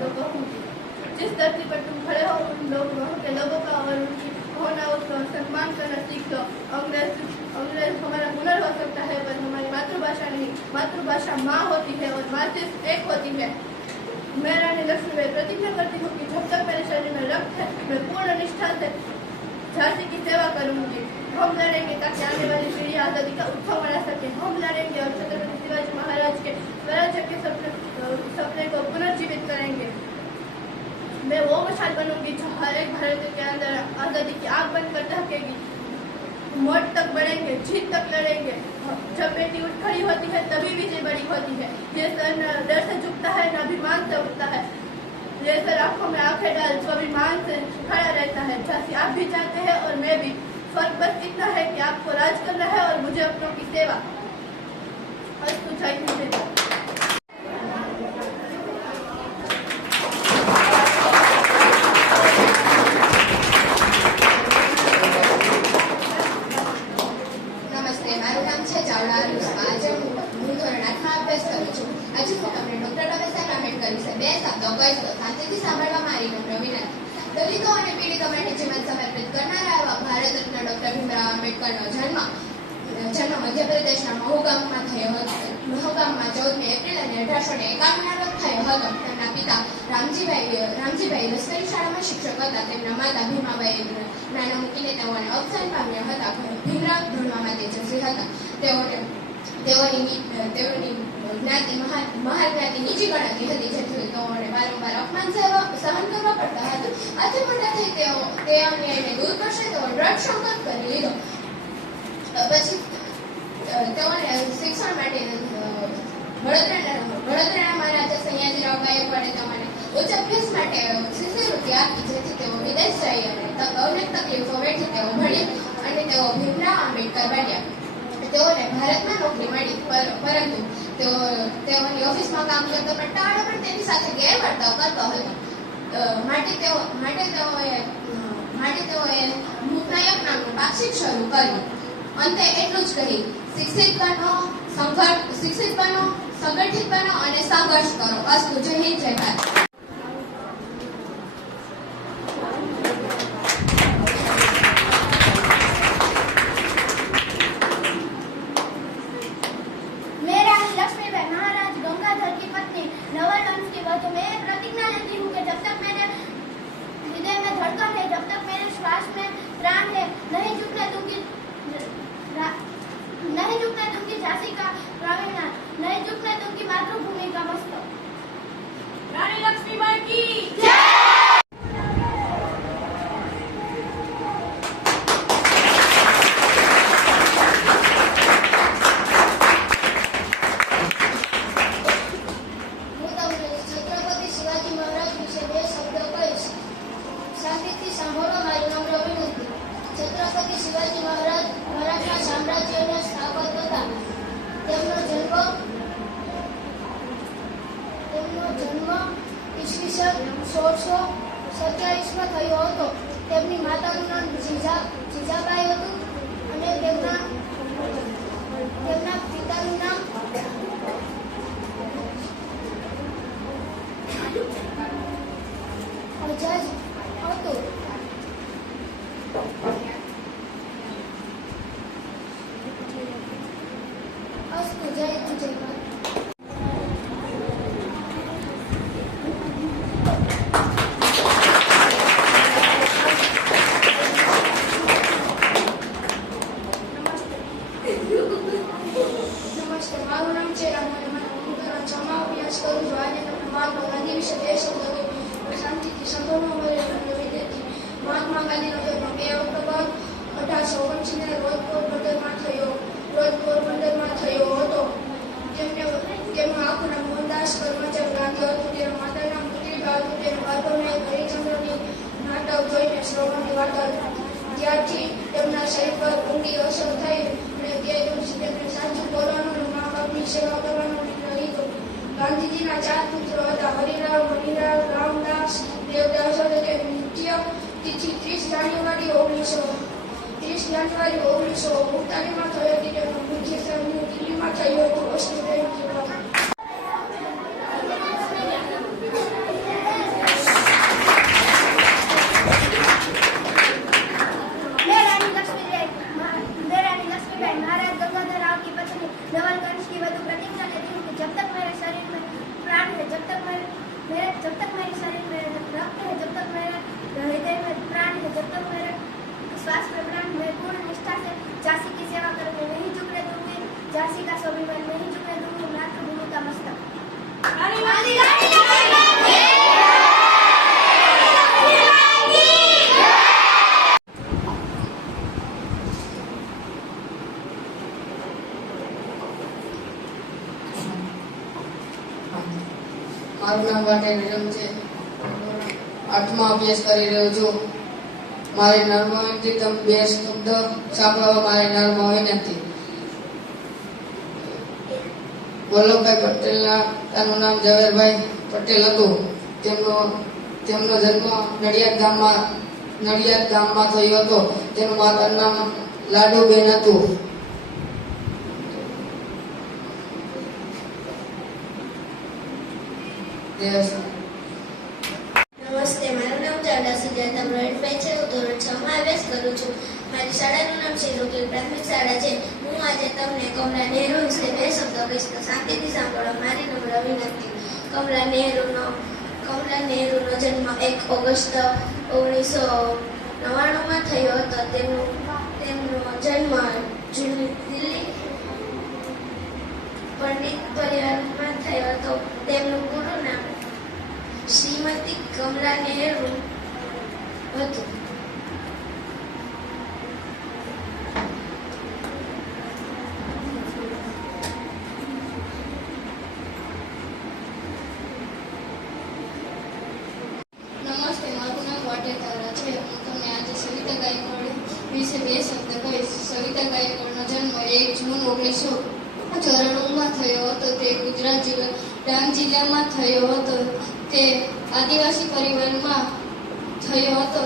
तो कहूँगी, जिस धरती पर तुम खड़े हो उन लोगों के लोगों का और उनकी भावनाओं का सम्मान करना सीख लो। अंग्रेज हमारा हुनर हो सकता है पर हमारी मातृभाषा नहीं। मातृभाषा माँ होती है और माँ सिर्फ एक होती है। मैं रानी लक्ष्मीबाई प्रतिज्ञा करती हूँ कि जब तक मेरे शरीर में रक्त है मैं पूर्ण निष्ठा से झांसी की सेवा करूंगी। हम लड़ेंगे ताकि आने वाली पीढ़ी आजादी का उत्सव मना सके। हम लड़ेंगे और छत्रपति शिवाजी महाराज के स्वराज्य के सपने को पुनर्जीवित करेंगे। मैं वो मशाल बनूंगी जो हर एक भारतीय के अंदर आजादी की आग बनकर दहकेगी। मौत तक बढ़ेंगे, जीत तक लड़ेंगे। जब बेटी उठ खड़ी होती है तभी विजय बड़ी होती है। ये सर न डर से झुकता है न अभिमान से उठता है। ये सर आंखों में आंखें डाल स्वाभिमान से खड़ा रहता है। झांसी आप भी चाहते हैं और मैं भी। फर्क बस इतना है कि आपको राज करना है और मुझे अपनों की सेवा। નમસ્તે, મારું નામ છે ચાવડા અનુષ્કા. આજે હું ધોરણ 8માં અભ્યાસ કરું છું. આજે હું તમને ડોક્ટર બાબાસાહેબ આંબેડકર વિશે 2 શબ્દો કહીશ તો શાંતિથી સાંભળવા મારી નમ્ર વિનંતી. દલિતો અને પીડિતો માટે જીવન સમર્પિત કરનારા એવા ભારત રત્ન ડોક્ટર ભીમરાવ આંબેડકરનો જન્મ મધ્યપ્રદેશના મહુ ગામમાં થયો હતો. મહુ ગામમાં 14 એપ્રિલ અને 1851ના રોજ થયો હતો. તેમના પિતા રામજીભાઈ લશ્કરી શાળામાં શિક્ષક હતા. તેમના માતા ભીમાબાઈ નાના મૂકીને તેઓને અવસાન પામ્યા હતા. ભીમરાવ ભણવા માટે જશે હતા. તેઓની જ્ઞાતિ મહાર જ્ઞાતિ નીચી ગણાતી હતી, જેથી તેઓને વારંવાર અપમાન સહન કરવા પડતા હતા. આથી મોટા થઈ તે અન્યાયને દૂર કરશે તેઓ દ્રઢ સંકલ્પ કરી લીધો. પછી તેઓને શિક્ષણ માટે વડોદરાના મહારાજા સયાજીરાવ ગાયકવાડે તેઓને ઉચ્ચ અભ્યાસ માટે શિષ્યવૃત્તિ આપી, જેથી તેઓ વિદેશ જઈ અને અનેક તકલીફો વેઠી તેઓ ભણ્યા અને તેઓ ભીમરાવ આંબેડકર બન્યા. તેઓને ભારતમાં નોકરી મળી, પરંતુ તેઓની ઓફિસમાં કામ કરતો પણ ટાળો પણ તેની સાથે ગેરવર્તાવ કરતો હતો. માટે તેઓએ મૂકનાયક નામનું પાક્ષિક શરૂ કર્યું. અંતે એટલું જ કહી, શિક્ષિત બનો, સંગઠિત બનો અને સંઘર્ષ કરો. અસ્તુ. જય હિન્દ, જય ભારત. नहीं झुकने दूंगी झांसी का प्राणनाथ, नहीं झुकने दूंगी मातृभूमि का मस्तक। रानी लक्ष्मीबाई की जय। छत्रपति शिवाजी महाराज विषे 2 शब्द कहीश. शांतिथी सांभळो मारी नम्र विनंती. छत्रपति शिवाजी महाराज मराठा साम्राज्यના સ્થાપક હતા. તેમનો જન્મ ઈસવીસન 1627માં થયો હતો. તેમની માતાનું નામ જીજાબાઈ હતું અને તેમના પિતાનું નામ અજાજ હતું. અસ્તુ. જય હિન્દ, જય ભારત. નમસ્તે, મારું નામ છે રામ અને હું ધોરણ 6માં અભ્યાસ કરું છું. આજે તમને મહાત્મા ગાંધી વિશે 2 શબ્દો શાંતિથી સંભળવા મળે વિનંતી. મહાત્મા ગાંધીનો જન્મ 2 ઓક્ટોબર 1879 રોજ પોરબંદરમાં થયો હતો. તેમનું આખું નામ મોહનદાસ કરમચંદ ગાંધી હતું. તેના માતાના નામ પુત્રીબા હતું. તેના બાળપણમાં હરિચંદ્રની નાટક જોઈને શ્રવણની વાર્તા ત્યારથી તેમના શરીર પર ઊંડી અસર થઈ અને તે દિવસથી તેમને સાચું બોલવાનું અને મા બાપની સેવા કરવાનો નિર્ણય લીધો. ગાંધીજીના 4 પુત્રો હતા: હરિરાવ, મણિરાવ, રામદાસ, દેવદાસ અને તેની મુખ્ય તિથિ 30 જાન્યુઆરી 1949માં થઈ હતી. તેનું મુખ્ય સ્થાન દિલ્હીમાં થયું હતું. वंश की वधु प्रतिज्ञा लेती हूँ कि जब तक मेरे शरीर में प्राण है, जब तक मेरे शरीर में रक्त है, जब तक मेरे हृदय में प्राण है, जब तक मेरे श्वास में प्राण, मैं पूर्ण निष्ठा से झांसी की सेवा करूंगी, नहीं झुकने दूंगी, झांसी का स्वाभिमान नहीं झुकने दूंगी, मातृभूमि का मस्तक। મારું નામ વાટેલ વિરમ છે. 8મા અભ્યાસ કરી રહ્યો છું. મારી નર્મથી તમે 2 શબ્દ સાંભળવા મારી નર્મ વિનંતી. વલ્લભભાઈ પટેલના પિતાનું નામ ઝવેરભાઈ પટેલ હતું. તેમનો જન્મ નડિયાદ ગામમાં થયો હતો. તેનું માતાનું નામ લાડુબેન હતું. નમસ્તે, મારું નામ ચાવડા સુજાતા બ્રહ્મભાઈ છે. હું ધોરણ 6માં અભ્યાસ કરું છું. મારી શાળાનું નામ શ્રી રોકેલ પ્રાથમિક શાળા છે. હું આજે તમને કમલા નહેરુ વિશે 2 શબ્દો કહીશ, તો શાંતિથી સાંભળો મારી નમ્ર વિનંતી. કમલા નહેરુનો જન્મ 1 ઓગસ્ટ 1999માં થયો હતો. તેમનો જન્મ દિલ્હી પંડિત પરિવારમાં થયો હતો. તેમનું પૂરું નામ શ્રીમતી કમલા નહેરુ હતું. નમસ્તે, મારું નામ વાટેલ તારા છે. હું તમને આજે સવિતા ગાયકવાડ વિશે 2 શબ્દ કહીશ. સવિતા ગાયકવાડનો જન્મ 1 જૂન 1994માં થયો હતો. તે ગુજરાત જિલ્લા ડાંગ જિલ્લામાં થયો હતો. તે આદિવાસી પરિવારમાં થયો હતો.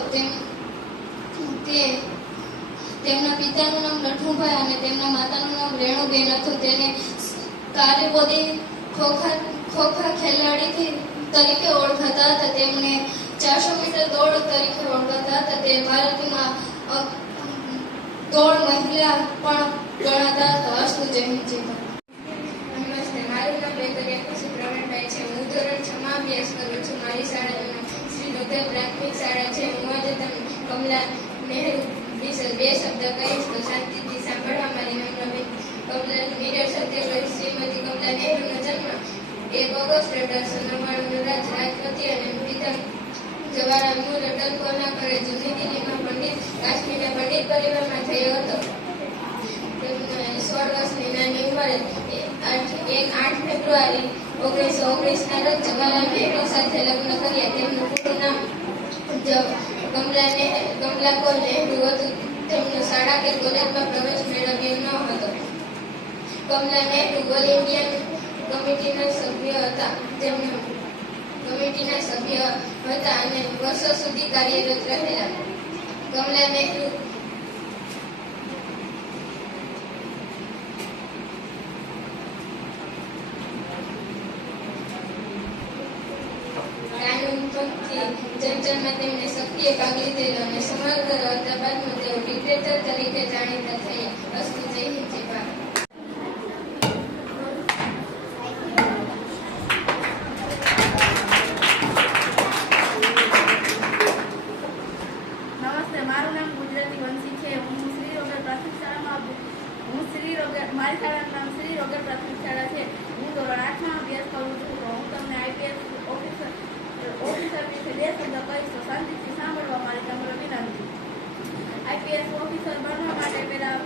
તેમના પિતાનું નામ લઠુભાઈ અને તેમના માતાનું નામ રેણુબેન હતું. તેને કાર્યબોધી ખોખા ખેલાડી તરીકે ઓળખાતા હતા. તેમને 400 મીટર દોડ તરીકે ઓળખાતા હતા. તે ભારતમાં દોડ મહિલા પણ ગણાતા હતા. અસ્તુ જય હિન્દ જય ભારત. નમસ્તે, મારું નામ બેકરિયા ખુશી પ્રવીણભાઈ છે. હું ધોરણ 6માં અભ્યાસ કરું છું. મારી શાળાનું નામ શ્રી રોકેલ પ્રાથમિક શાળા છે. હું આજે તમને કમલા નહેરુ વિશે 2 શબ્દ કહીશ, તો શાંતિથી સાંભળવા મારી નમ્ર વિનંતી. કમલા નીડર સત્યાગ્રહી શ્રીમતી કમલા નહેરુનો જન્મ 1 ઓગસ્ટ 1899 રોજ રાજપતિ અને પિતા જવાહરલાલ ટંકોના ઘરે જૂની દિલ્હીમાં કાશ્મીરના પંડિત પરિવારમાં થયો હતો. 16 વર્ષની નાની ઉંમરે 8 ફેબ્રુઆરી 1919ના રોજ જવાહરલાલ નહેરુ સાથે લગ્ન કર્યા. તેમનું પૂરું નામ કમલા કૌર નહેરુ હતું. તેમનો શાળા કે કોલેજમાં પ્રવેશ મેળવ્યો ન હતો. કમલા નહેરુ ઓલ ઇન્ડિયન કમિટીના સભ્ય હતા અને વર્ષો સુધી કાર્યરત રહેલા. કમલા નહેરુ કાનૂનપંથી ચર્ચામાં તેમણે સક્રિય ભાગ લીધેલો અને સમગ્ર હૈદરાબાદમાં તેઓ ડિક્ટેટર તરીકે જાણીતા થયા. અસ્તુ જય હિન્દ જય ભારત. નમસ્તે, મારું નામ ગુજરાતી વંશી છે. મારી શાળાનું નામ શ્રી રોકેલ પ્રાથમિક શાળા છે. હું ધોરણ 8માં અભ્યાસ કરું છું. તો હું તમને આઈપીએસ ઓફિસર વિશે 2 શબ્દ કહીશ, તો શાંતિથી સાંભળવા મારી નમ્ર વિનંતી. આઈપીએસ ઓફિસર બનવા માટે પહેલા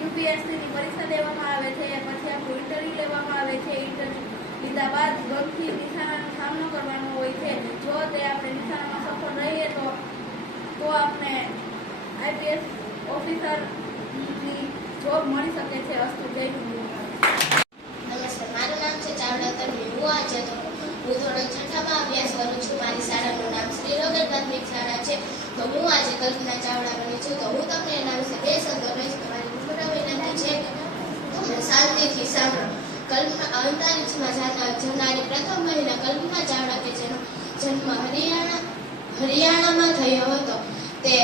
યુપીએસસીની પરીક્ષા દેવામાં આવે છે. પછી આપણું ઇન્ટરવ્યુ લેવામાં આવે છે. ઇન્ટરવ્યુ લીધા બાદ ગમથી નિશાનાનો સામનો કરવાનો હોય છે. જો તે આપણે નિશાનામાં સફળ રહીએ તો આપણે આઈપીએસ ઓફિસરની જોબ મળી શકે છે. અસ્તુ જય હિન્દ. નમસ્તે, મારું નામ છે ચાવડા તન્વી. હું ધોરણ 6માં અભ્યાસ કરું છું. મારી શાળાનું નામ શ્રી રોકેલ પ્રાથમિક શાળા છે. તો હું આજે કલ્પના ચાવડા બની છું. તો હું તમને એના વિશે 2 શબ્દો કહીશ. તમારી નમ્ર વિનંતી છે કે તમે શાંતિથી સાંભળો. અંતરિક્ષમાં જનારી પ્રથમ મહિલા કલ્પના ચાવડા, કે જેનો જન્મ હરિયાણામાં થયો હતો. તે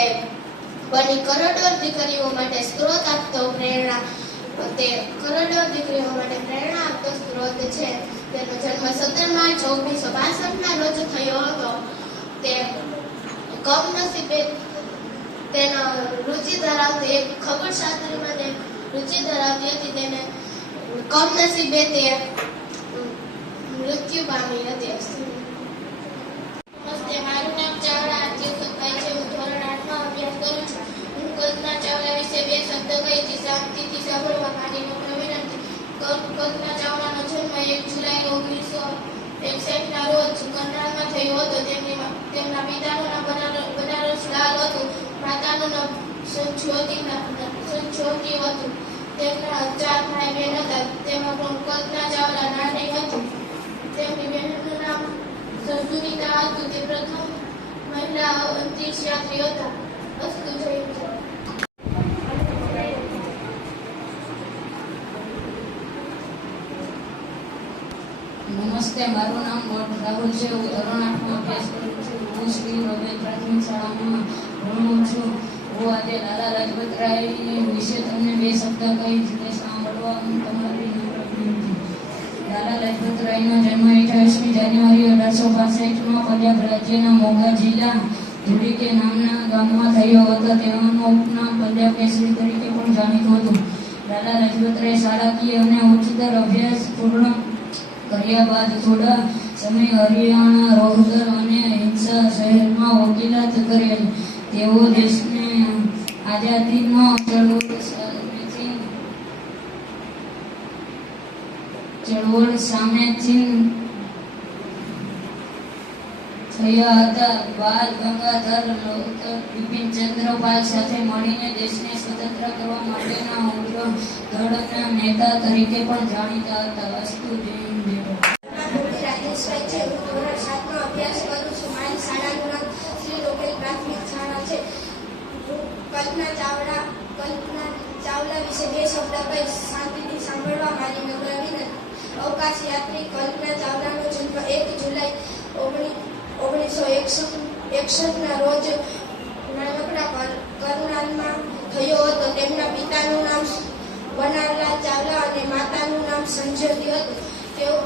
બની કરોડો દીકરીઓ માટે સ્ત્રોત આપતો, પ્રેરણા તે કરોડો દીકરીઓ માટે પ્રેરણા આપતો સ્ત્રોત છે. તેનો જન્મ 17 માર્ચ 1962ના રોજ થયો હતો. તે કમનસીબે તેના રુચિ ધરાવતી એક ખગોળશાસ્ત્રીમાં તે રુચિ ધરાવતી હતી. તેને કમનસીબે તે મૃત્યુ પામી હતી. નમસ્તે, મારું નામ ચાવડા આરતીભાઈ છે. હું ધોરણ 8માં અભ્યાસ કરું છું. હું કલ્પના ચાવડા વિશે 2 શબ્દ કહીશ. શાંતિથી સાંભળવા મારી નમ્ર વિનંતી. કલ્પના ચાવડાનો જન્મ 1 જુલાઈ 1961ના રોજ કરનાલમાં થયો હતો. તેમના પિતાનું નામ બનારસ લાલ હતું. માતાનું નામ સંજોતી હતું. તેમના 4 ભાઈ બહેન હતા. તેમાં પણ કલ્પના ચાવડા નાની હતી. તેમની બહેનનું નામ સુનીતા હતું. તે પ્રથમ મહિલા અંતરિક્ષ યાત્રી હતા. અસ્તુ જય હિન્દ. નમસ્તે, મારું નામ રાહુલ છે. હું ધોરણ 8માં અભ્યાસ કરું છું. હું શ્રી રોબેલ પ્રાથમિક શાળામાં ભણું છું. હું આજે લાલા લાજપત રાય વિશે તમને 2 શબ્દ કહીશ. તે સાંભળવા તમારી નમ્ર વિનંતી. લાલા લાજપત રાયનો જન્મ 28મી જાન્યુઆરી 1865માં પંજાબ રાજ્યના મોગા જિલ્લા ધુડીકે નામના ગામમાં થયો હતો. તેઓનું ઉપનામ પંજાબ કેસરી તરીકે પણ જાણીતું હતું. લાલા લાજપત રાય શાળાકીય અને ઉચ્ચતર અભ્યાસ પૂર્ણ કર્યા બાદ થોડા સમય હરિયાણા, રોહતક અને હિંસા શહેરમાં વકીલાત કરેલ. તેઓ દેશને આઝાદીનો ચળવળ સામેથી થયા હતા. બાદ ગંગાધર બિપિનચંદ્ર પાલ સાથે મળીને દેશને સ્વતંત્ર કરવા માટેના ઉગ્ર દળના નેતા તરીકે પણ જાણીતા હતા. અસ્તુ જય હિન્દ. રાજેશભાઈ છે. હું ધોરણ 7માં અભ્યાસ કરું છું. મારી શાળાનું નામ શ્રી રોબેલ પ્રાથમિક શાળા છે. હું કલ્પના ચાવડા વિશે 2 શબ્દ કહીશ. શાંતિથી સાંભળવા મારી નમ્ર વિનંતી. અવકાશ યાત્રી કલ્પના ચાવડાનો જન્મ 1 જુલાઈ 1961ના રોજ નાનકડા કરનાલમાં થયો હતો. તેમના પિતાનું નામ બનારલાલ ચાવડા અને માતાનું નામ સંજોતી હતું. તેઓ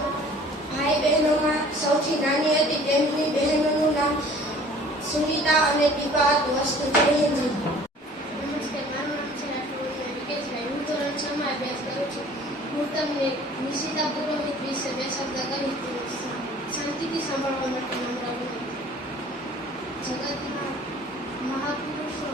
ભાઈ બહેનોમાં સૌથી નાની હતી. તેમની બહેનોનું નામ સુનીતા અને દીપા હતું. અસ્તુ જય હિન્દ. નમસ્તે, મારું નામ છે રાઠોડ વિકેશભાઈ. હું ધોરણ 6માં અભ્યાસ કરું છું. હું તમને નિશિતા પુરોહિત વિશે 2 શબ્દ કહીશ. શાંતિથી સાંભળવા માટે નમ્ર વિનંતી. જગતના મહાપુરુષો